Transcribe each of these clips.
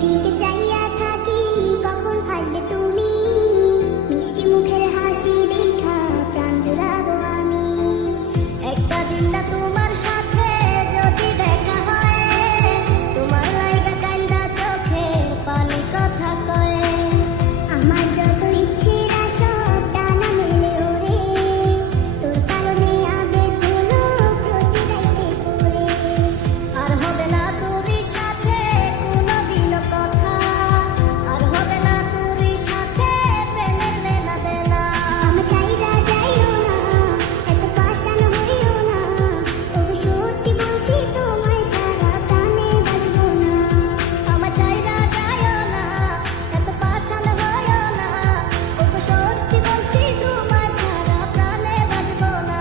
দিকে চাইয়া থাকি কখন আসবে তুমি, মিষ্টি মুখের হাসি দেখা প্রাণ জুড়াবো আমি। একটা দিন না তোমার সাথে যদি দেখা হয়, তোমার লাইগা কান্দা চোখের পানি কথা কয়। আমার যত ইচ্ছেরা সব ডানা মেলে ওরে, তোর কারণে আবেগগুলো প্রতি রাইতে পড়ে। আর হবে না তোর সাথে কোনোদিনও কথা, আর হবে না তোর সাথে প্রেমের লেনা দেনা। আমার চাইরা যাইও না, এত পাষাণ হইও না, ওগো সত্যি বলছি তোমায় ছাড়া প্রাণে বাঁচবো না। আমার চাইরা যাইও না, এত পাষাণ হইও না, ওগো সত্যি বলছি তোমায় ছাড়া প্রাণে বাঁচবো না।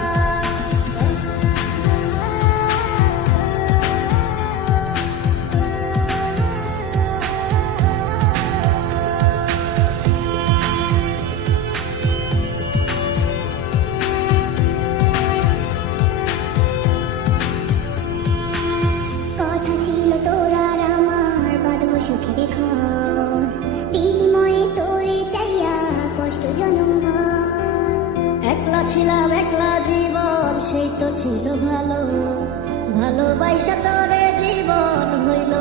কথা ছিল তোর আর আমার বাঁধবো সুখের ঘর, বিনিময়ে তোরে চাইয়া কষ্ট জনমভর। একলা ছিলাম একলা জীবন, সেই তো ছিল ভালো, ভালোবাসা তোরে জীবন হইল